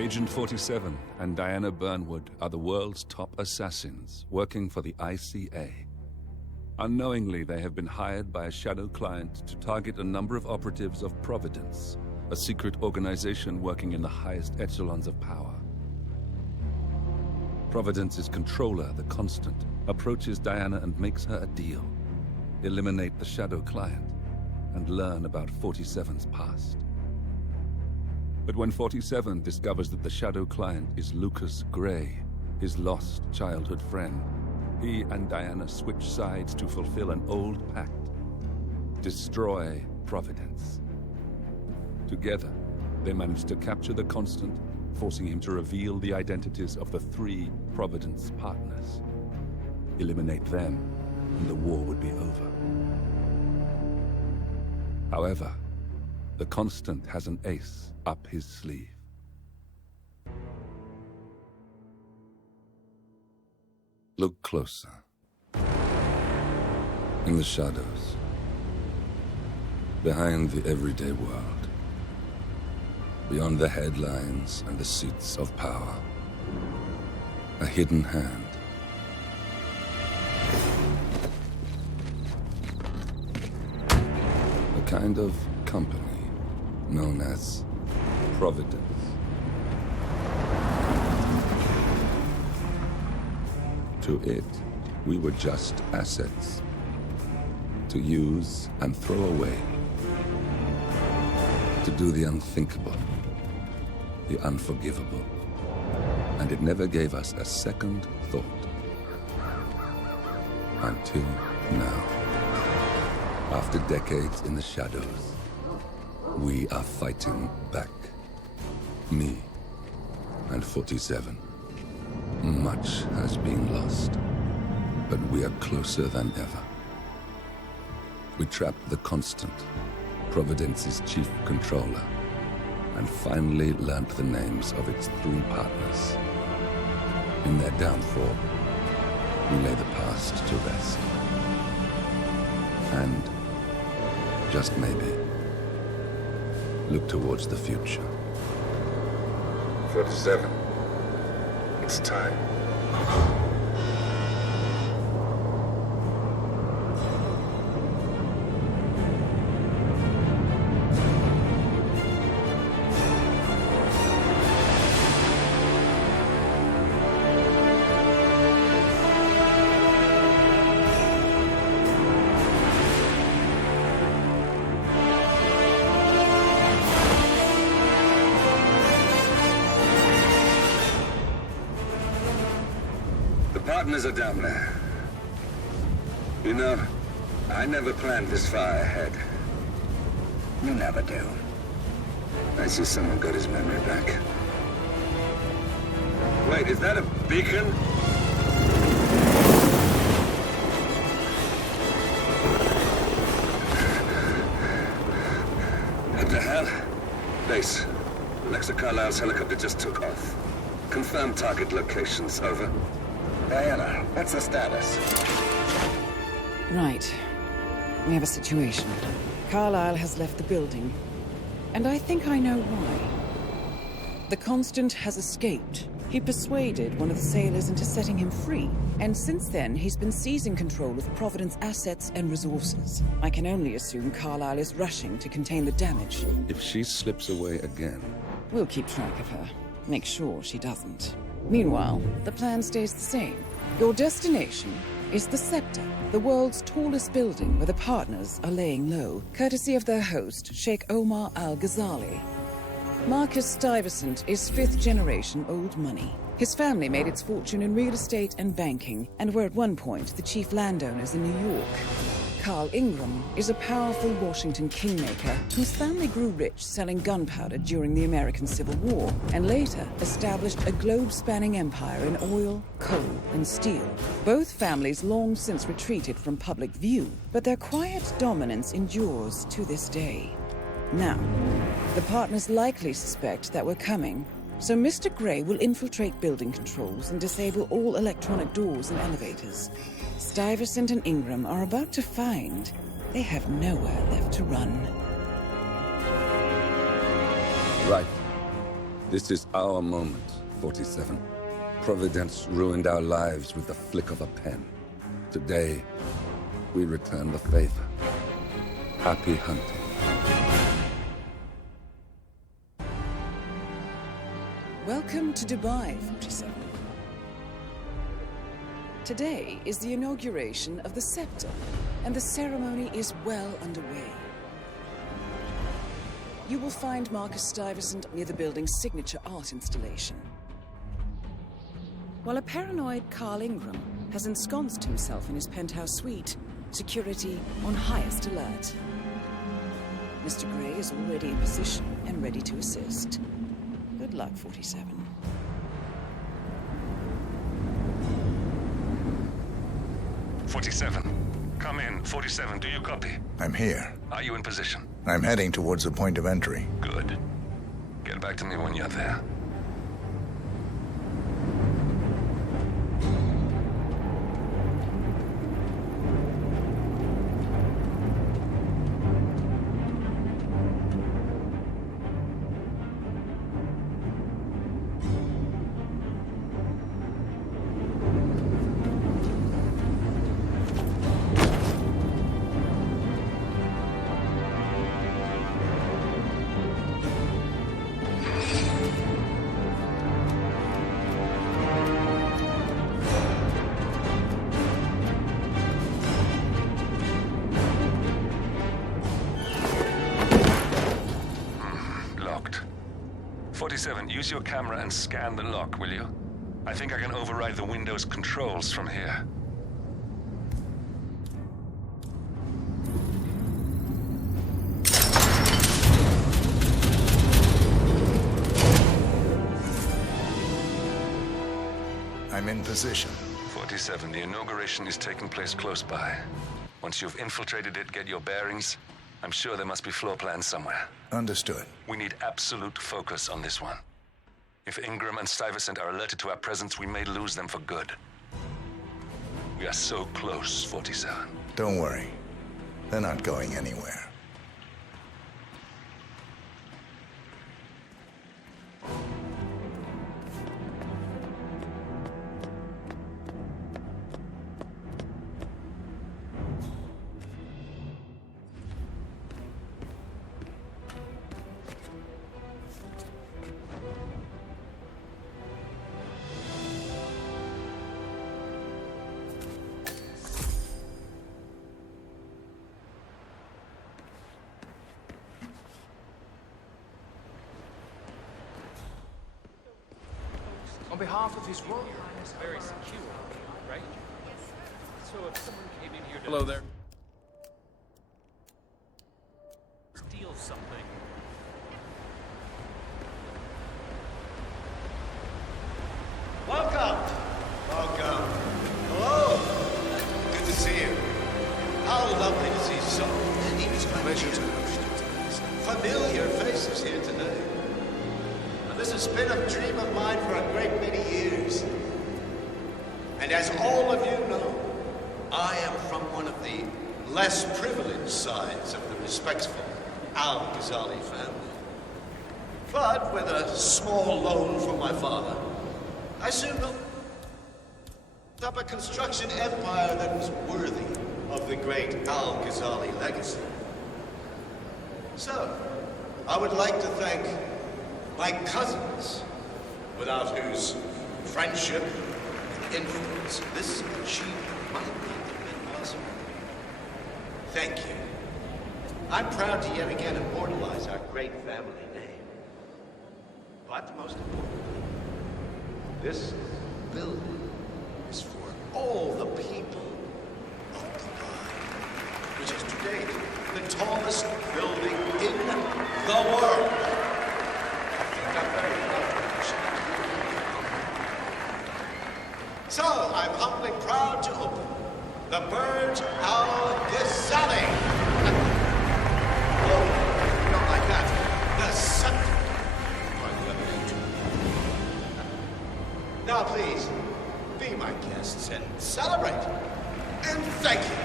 Agent 47 and Diana Burnwood are the world's top assassins working for the ICA. Unknowingly, they have been hired by a shadow client to target a number of operatives of Providence, a secret organization working in the highest echelons of power. Providence's controller, the Constant, approaches Diana and makes her a deal. Eliminate the shadow client and learn about 47's past. But when 47 discovers that the shadow client is Lucas Gray, his lost childhood friend, he and Diana switch sides to fulfill an old pact. Destroy Providence. Together, they manage to capture the Constant, forcing him to reveal the identities of the 3 Providence partners. Eliminate them, and the war would be over. However, the Constant has an ace up his sleeve. Look closer. In the shadows. Behind the everyday world. Beyond the headlines and the seats of power. A hidden hand. A kind of company known as Providence. To it, we were just assets. To use and throw away. To do the unthinkable. The unforgivable. And it never gave us a second thought. Until now. After decades in the shadows, we are fighting back. Me and 47. Much has been lost, but we are closer than ever. We trapped the Constant, Providence's chief controller, and finally learnt the names of its 3 partners. In their downfall, we lay the past to rest. And, just maybe, look towards the future. 47. It's time. Partners are down there. You know, I never planned this far ahead. You never do. I see someone got his memory back. Wait, is that a beacon? What the hell? Base. Alexa Carlisle's helicopter just took off. Confirm target locations, over. Diana, what's the status? Right. We have a situation. Carlisle has left the building. And I think I know why. The Constant has escaped. He persuaded one of the sailors into setting him free. And since then, he's been seizing control of Providence assets and resources. I can only assume Carlisle is rushing to contain the damage. If she slips away again... We'll keep track of her. Make sure she doesn't. Meanwhile, the plan stays the same. Your destination is the Scepter, the world's tallest building where the partners are laying low, courtesy of their host, Sheikh Omar Al-Ghazali. Marcus Stuyvesant is 5th-generation old money. His family made its fortune in real estate and banking, and were at one point the chief landowners in New York. Carl Ingram is a powerful Washington kingmaker whose family grew rich selling gunpowder during the American Civil War, and later established a globe-spanning empire in oil, coal, and steel. Both families long since retreated from public view, but their quiet dominance endures to this day. Now, the partners likely suspect that we're coming, so Mr. Gray will infiltrate building controls and disable all electronic doors and elevators. Stuyvesant and Ingram are about to find they have nowhere left to run. Right. This is our moment, 47. Providence ruined our lives with the flick of a pen. Today, we return the favor. Happy hunting. Welcome to Dubai, 47. Today is the inauguration of the scepter, and the ceremony is well underway. You will find Marcus Stuyvesant near the building's signature art installation. While a paranoid Carl Ingram has ensconced himself in his penthouse suite, security on highest alert. Mr. Gray is already in position and ready to assist. Good luck, 47. Come in. 47, do you copy? I'm here. Are you in position? I'm heading towards the point of entry. Good. Get back to me when you're there. Locked. 47, use your camera and scan the lock, will you? I think I can override the Windows controls from here. I'm in position. 47, the inauguration is taking place close by. Once you've infiltrated it, get your bearings. I'm sure there must be floor plans somewhere. Understood. We need absolute focus on this one. If Ingram and Stuyvesant are alerted to our presence, we may lose them for good. We are so close, 47. Don't worry. They're not going anywhere. On behalf of His Royal Highness, very secure, right? So if someone came in here to... Hello there. Steal something. Welcome! Welcome. Hello! Good to see you. How lovely to see so many familiar faces here today. This has been a dream of mine for a great many years. And as all of you know, I am from one of the less privileged sides of the respectful Al-Ghazali family. But with a small loan from my father, I soon built up a construction empire that was worthy of the great Al-Ghazali legacy. So, I would like to thank my cousins, without whose friendship and influence this achievement might not have been possible. Thank you. I'm proud to yet again immortalize our great family name. But most importantly, this building is for all the people of Dubai, which is to date the tallest building in the world. So, I'm humbly proud to open the Burj Al Ghazali. Oh, not like that. The scepter. Now, please, be my guests and celebrate. And thank you.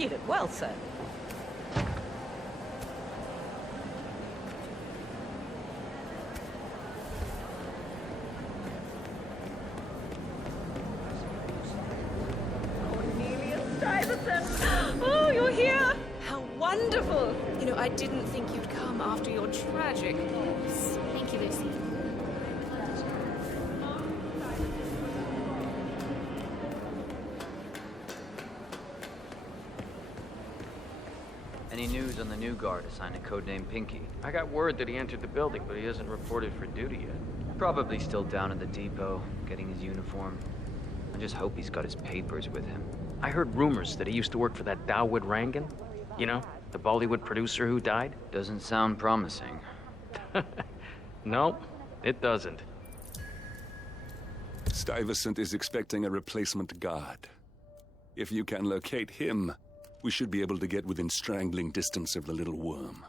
You did well, sir. Oh, you're here! How wonderful! You know, I didn't think you'd come after your tragic loss. Thank you, Lucy. Any news on the new guard assigned to codename Pinky? I got word that he entered the building, but he hasn't reported for duty yet. Probably still down at the depot, getting his uniform. I just hope he's got his papers with him. I heard rumors that he used to work for that Dawood Rangan. You know, the Bollywood producer who died? Doesn't sound promising. No, it doesn't. Stuyvesant is expecting a replacement guard. If you can locate him, we should be able to get within strangling distance of the little worm.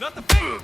Not the big...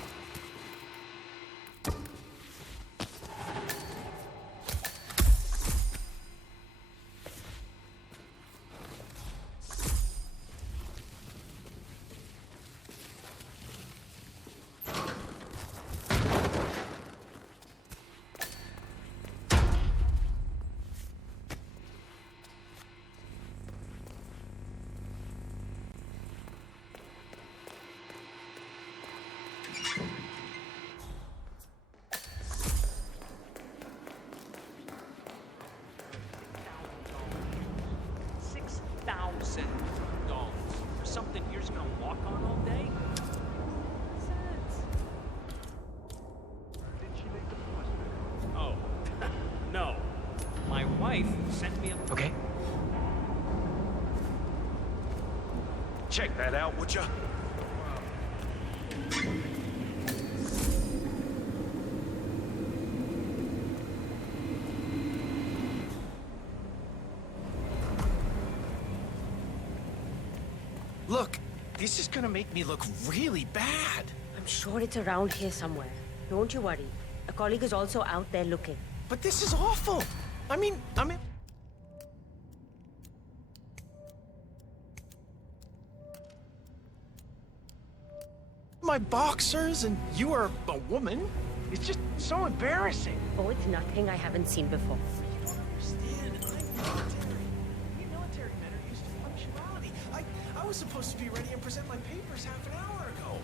$6,000 for something you're just gonna walk on all day? Did she make the voice? Oh, no. My wife sent me a... Okay. Check that out, would ya? Look, this is gonna make me look really bad. I'm sure it's around here somewhere. Don't you worry. A colleague is also out there looking. But this is awful. I mean... My boxers and you are a woman? It's just so embarrassing. Oh, it's nothing I haven't seen before. You don't understand. I'm military. We military men are used to punctuality. I was supposed to be ready and present my papers half an hour ago.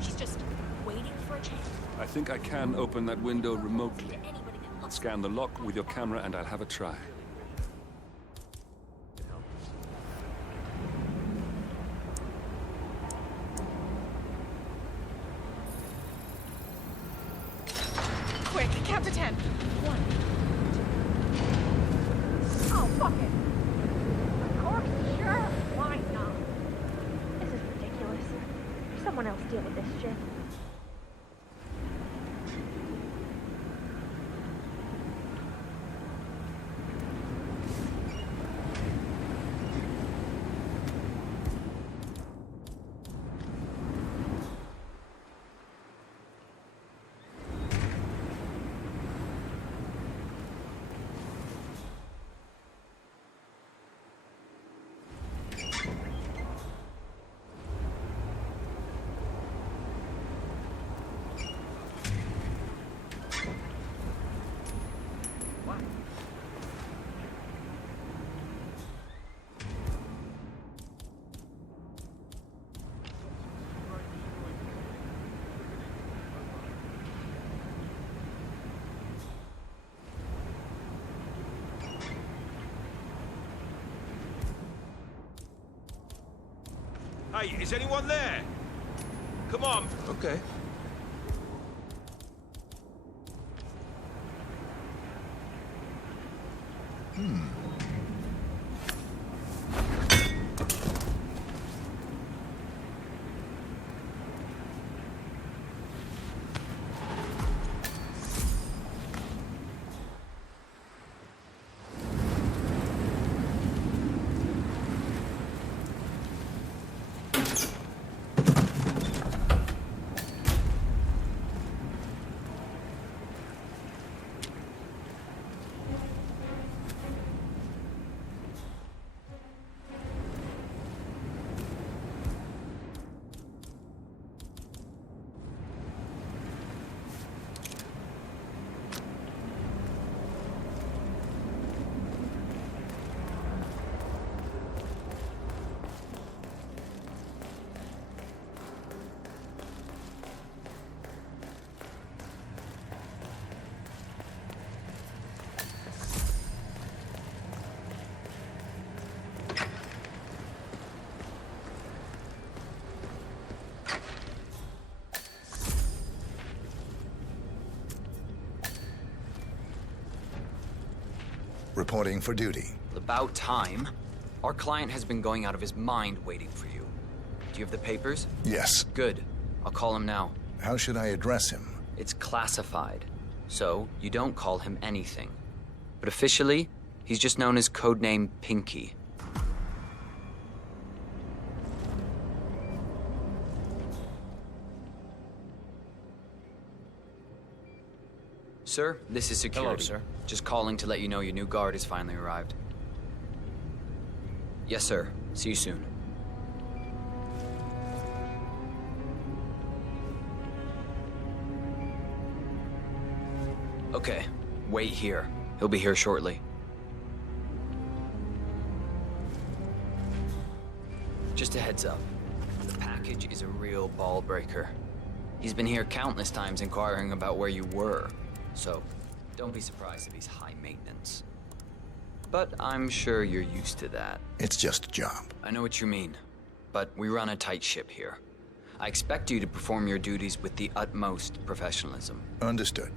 She's just waiting for a chance. I think I can open that window remotely. Scan the lock with your camera and I'll have a try. Quick, count to 10. 1. Oh, fuck it. Of course, sure. Why not? This is ridiculous. Someone else deal with this shit. Hey, is anyone there? Come on. Okay. Reporting for duty. About time. Our client has been going out of his mind waiting for you. Do you have the papers? Yes. Good. I'll call him now. How should I address him? It's classified, so you don't call him anything. But officially, he's just known as codename Pinky. Sir, this is security. Hello, sir. Just calling to let you know your new guard has finally arrived. Yes, sir. See you soon. Okay, wait here. He'll be here shortly. Just a heads up. The package is a real ball breaker. He's been here countless times inquiring about where you were. So, don't be surprised if he's high maintenance. But I'm sure you're used to that. It's just a job. I know what you mean, but we run a tight ship here. I expect you to perform your duties with the utmost professionalism. Understood.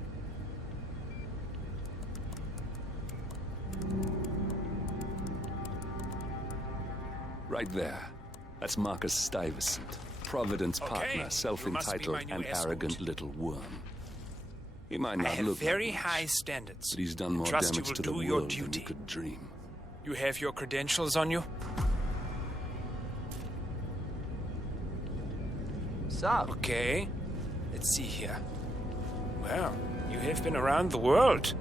Right there. That's Marcus Stuyvesant, Providence partner, self-entitled and arrogant little worm. He might not I have look very like much, high standards. but he's done more Trust you damage will to the do your world than duty. you could dream. You have your credentials on you? Sup? Okay. Let's see here. Well, you have been around the world.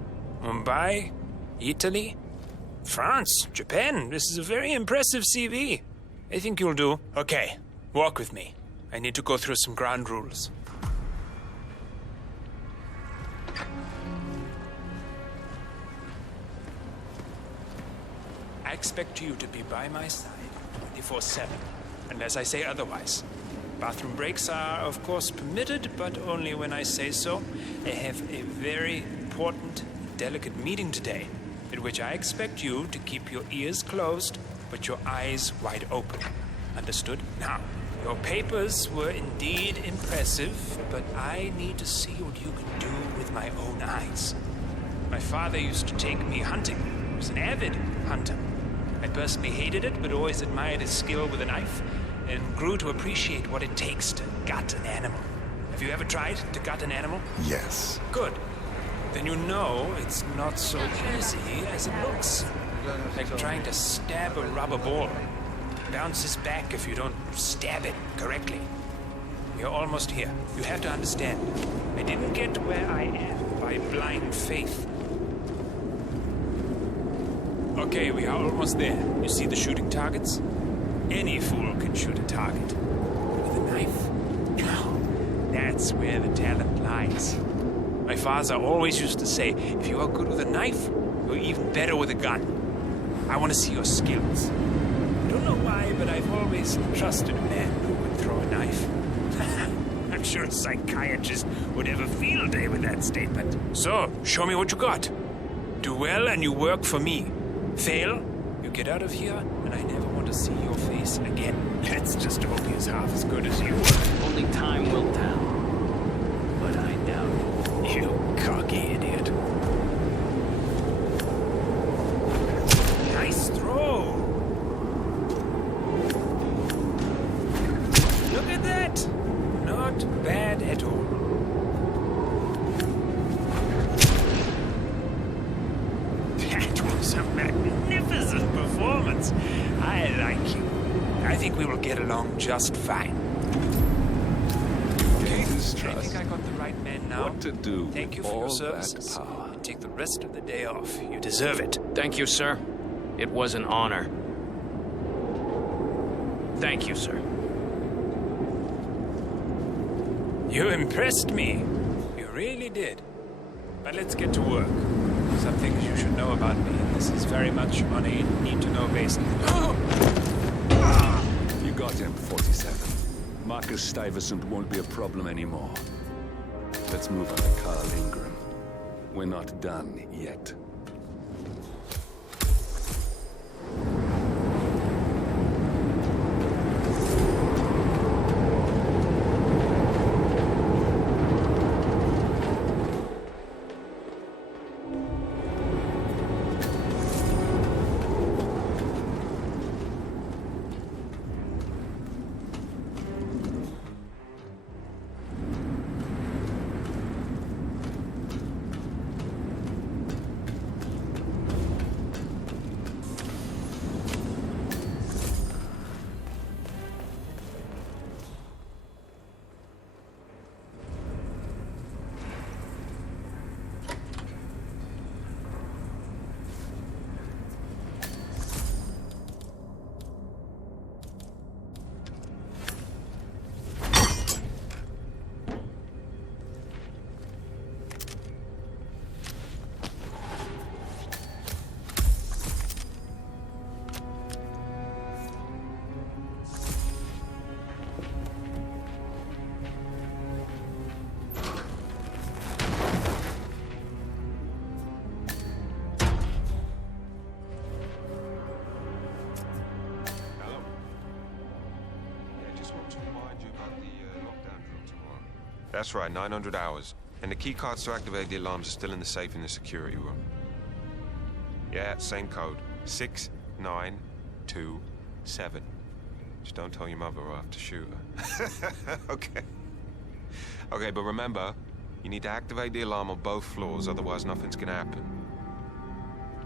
Mumbai, Italy, France, Japan. This is a very impressive CV. I think you'll do. Okay, walk with me. I need to go through some ground rules. I expect you to be by my side 24/7, unless I say otherwise. Bathroom breaks are, of course, permitted, but only when I say so. I have a very important, delicate meeting today, at which I expect you to keep your ears closed, but your eyes wide open. Understood? Now, your papers were indeed impressive, but I need to see what you can do with my own eyes. My father used to take me hunting. He was an avid hunter. I personally hated it, but always admired his skill with a knife, and grew to appreciate what it takes to gut an animal. Have you ever tried to gut an animal? Yes. Good. Then you know it's not so easy as it looks. Like trying to stab a rubber ball. It bounces back if you don't stab it correctly. We are almost here. You have to understand. I didn't get where I am by blind faith. Okay, we are almost there. You see the shooting targets? Any fool can shoot a target. With a knife? No. That's where the talent lies. My father always used to say, if you are good with a knife, you're even better with a gun. I want to see your skills. I don't know why, but I've always trusted a man who would throw a knife. I'm sure a psychiatrist would have a field day with that statement. So, show me what you got. Do well and you work for me. Fail, you get out of here, and I never want want to see your face again. Let's just hope he's half as good as you were. Only time will tell. But I doubt it. You cocky idiot. Nice throw. Look at that. Not bad at all. That was a magnificent performance. I like you. I think we will get along just fine. Gains I trust. think I got the right man now. What to do Thank you with for your all services. that power? And take the rest of the day off. You deserve it. Thank you, sir. It was an honor. Thank you, sir. You impressed me. You really did. But let's get to work. Some things you should know about me, and this is very much on a need-to-know basis. You got him, 47. Marcus Stuyvesant won't be a problem anymore. Let's move on to Carl Ingram. We're not done yet. That's right, 900 hours. And the keycards to activate the alarms are still in the safe in the security room. Yeah, same code. 6927. Just don't tell your mother or I have to shoot her. Okay. Okay, but remember, you need to activate the alarm on both floors, otherwise nothing's gonna happen.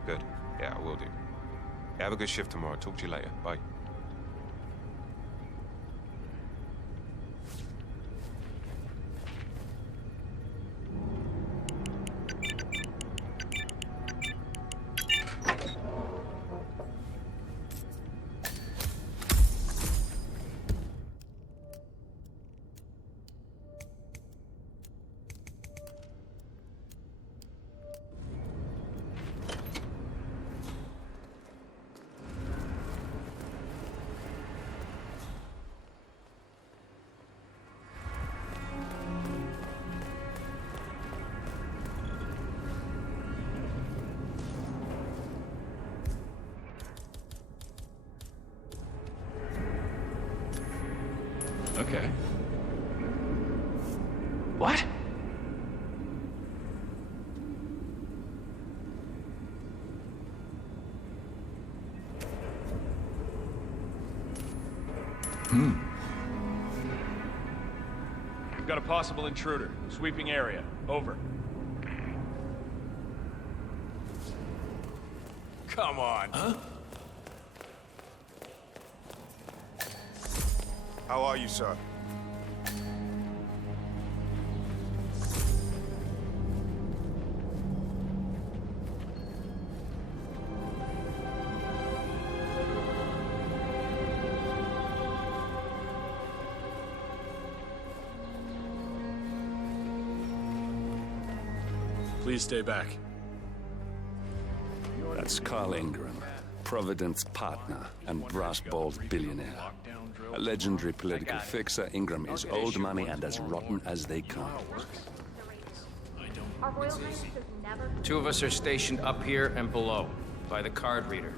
Good. Yeah, I will do. Yeah, have a good shift tomorrow. Talk to you later. Bye. Okay. What? We've got a possible intruder. Sweeping area. Over. Come on. Huh? How are you, sir? Please stay back. That's Carl Ingram, Providence partner and brass-balled billionaire. A legendary political fixer, Ingram is old money and as rotten as they come. Our Royal Highness has never... Two of us are stationed up here and below, by the card reader.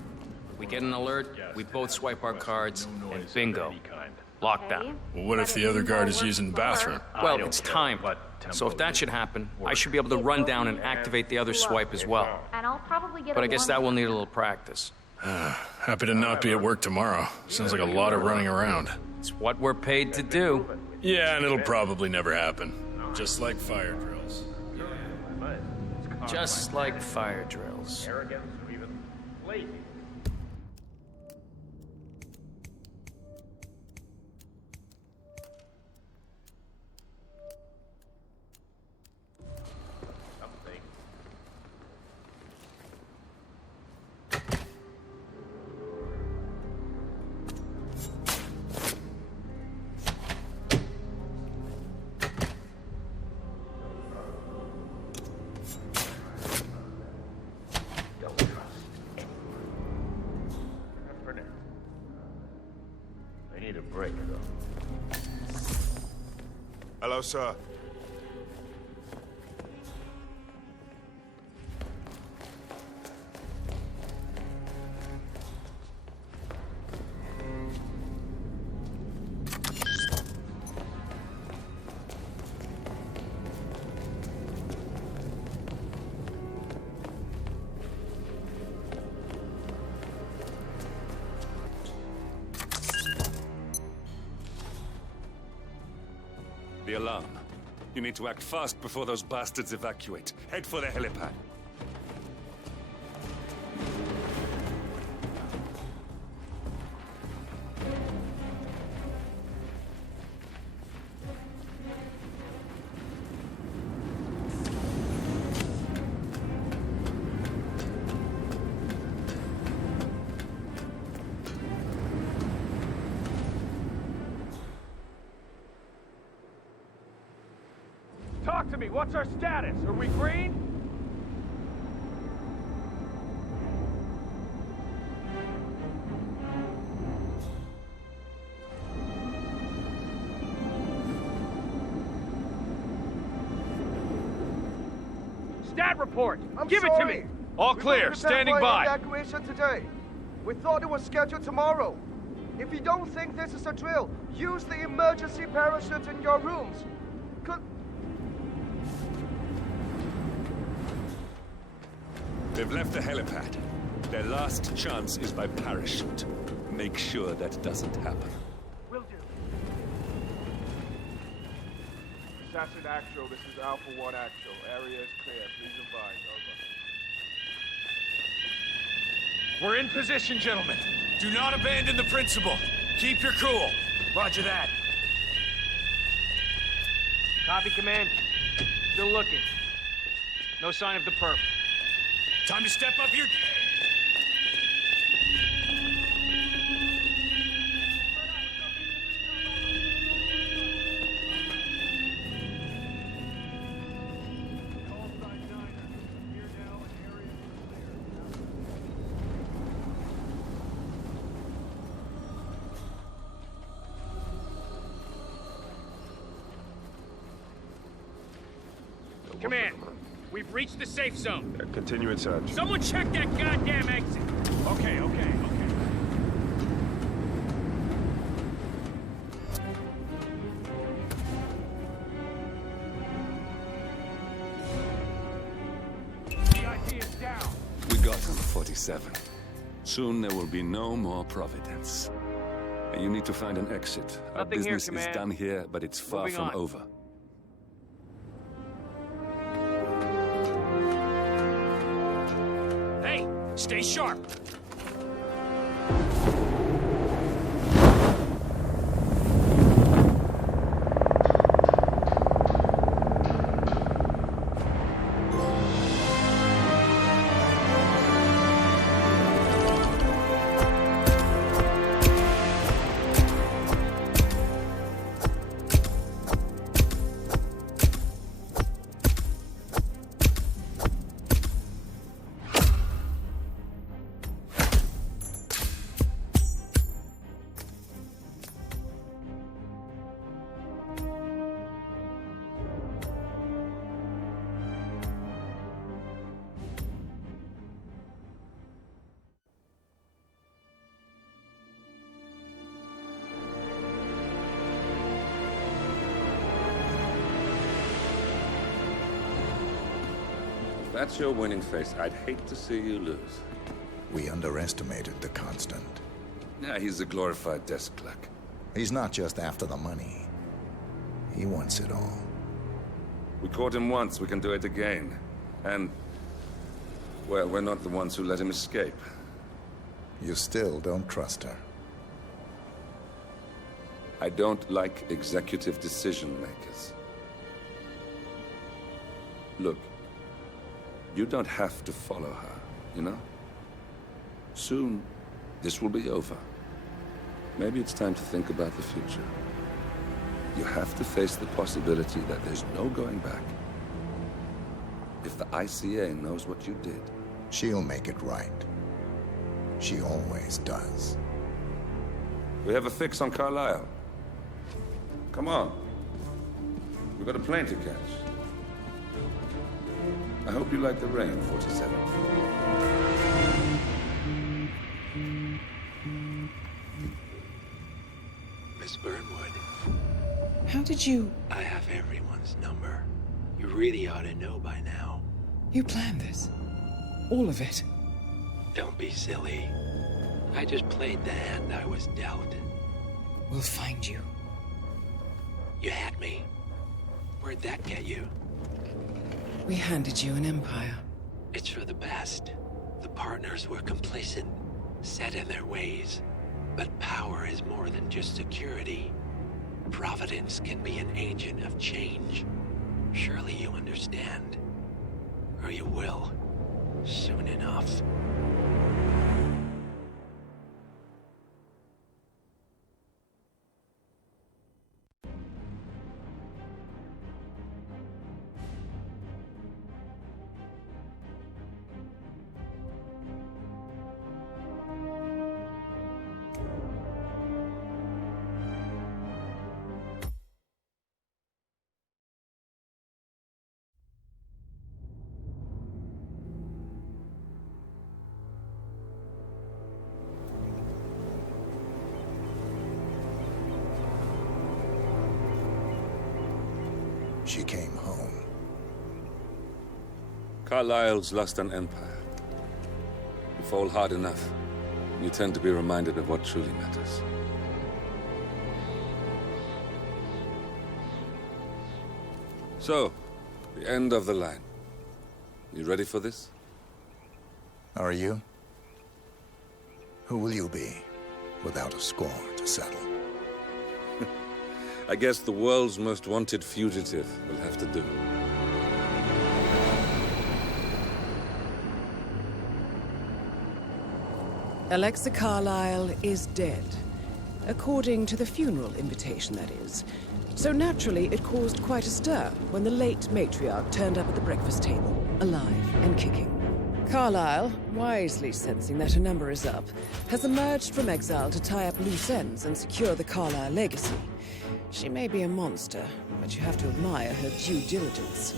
We get an alert, we both swipe our cards, and bingo. Lockdown. Well, what if the other guard is using the bathroom? Well, it's timed. So if that should happen, I should be able to run down and activate the other swipe as well. And I'll probably get But I guess that will need a little practice. Happy to not be at work tomorrow. Sounds like a lot of running around. It's what we're paid to do. Yeah, and it'll probably never happen. Just like fire drills. Just like fire drills. Arrogance or even lazy. Need a break, though. Hello, sir. The alarm. You need to act fast before those bastards evacuate. Head for the helipad. Talk to me. What's our status? Are we green? Stat report. Give it to me. All clear. Standing by. Evacuation today. We thought it was scheduled tomorrow. If you don't think this is a drill, use the emergency parachutes in your rooms. They've left the helipad. Their last chance is by parachute. Make sure that doesn't happen. Will do. Assassin Actual, this is Alpha 1 Actual. Area is clear. Please advise. Over. We're in position, gentlemen. Do not abandon the principle. Keep your cool. Roger that. Copy, Command. Still looking. No sign of the perp. Time to step up your... Command, we've reached the safe zone. Continue in search. Someone check that goddamn exit. Okay. VIP is down. We got him, 47. Soon there will be no more Providence. And you need to find an exit. Our Nothing here, business is Command. done here, but it's far Moving from on. over. Hey, stay sharp. that's your winning face, I'd hate to see you lose. We underestimated the Constant. Yeah, he's a glorified desk clerk. He's not just after the money. He wants it all. We caught him once, we can do it again. And, well, we're not the ones who let him escape. You still don't trust her. I don't like executive decision makers. Look, you don't have to follow her, you know? Soon, this will be over. Maybe it's time to think about the future. You have to face the possibility that there's no going back. If the ICA knows what you did... She'll make it right. She always does. We have a fix on Carlisle. Come on. We've got a plane to catch. I hope you like the rain, 47. Miss Burnwood. How did you... I have everyone's number. You really ought to know by now. You planned this? All of it? Don't be silly. I just played the hand I was dealt. We'll find you. You had me. Where'd that get you? We handed you an empire. It's for the best. The partners were complacent, set in their ways. But power is more than just security. Providence can be an agent of change. Surely you understand. Or you will. Soon enough. She came home. Carlisle's lost an empire. You fall hard enough, you tend to be reminded of what truly matters. So, the end of the line. You ready for this? Are you? Who will you be, without a score to settle? I guess the world's most wanted fugitive will have to do. Alexa Carlisle is dead. According to the funeral invitation, that is. So naturally, it caused quite a stir when the late matriarch turned up at the breakfast table, alive and kicking. Carlisle, wisely sensing that her number is up, has emerged from exile to tie up loose ends and secure the Carlisle legacy. She may be a monster, but you have to admire her due diligence.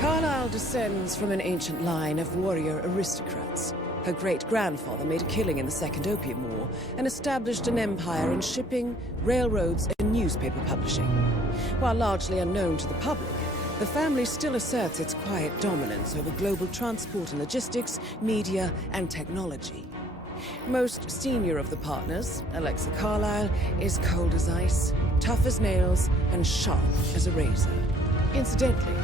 Carlisle descends from an ancient line of warrior aristocrats. Her great-grandfather made a killing in the Second Opium War and established an empire in shipping, railroads, and newspaper publishing. While largely unknown to the public, the family still asserts its quiet dominance over global transport and logistics, media, and technology. Most senior of the partners, Alexa Carlisle, is cold as ice, tough as nails, and sharp as a razor. Incidentally,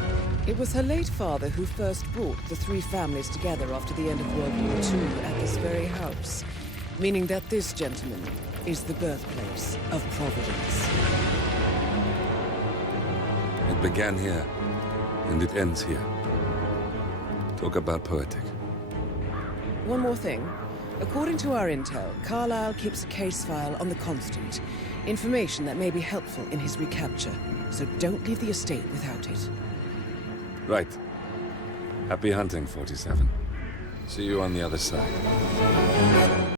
it was her late father who first brought the three families together after the end of World War II at this very house, meaning that this gentleman is the birthplace of Providence. It began here, and it ends here. Talk about poetic. One more thing. According to our intel, Carlisle keeps a case file on the Constant. Information that may be helpful in his recapture, so don't leave the estate without it. Right. Happy hunting, 47. See you on the other side.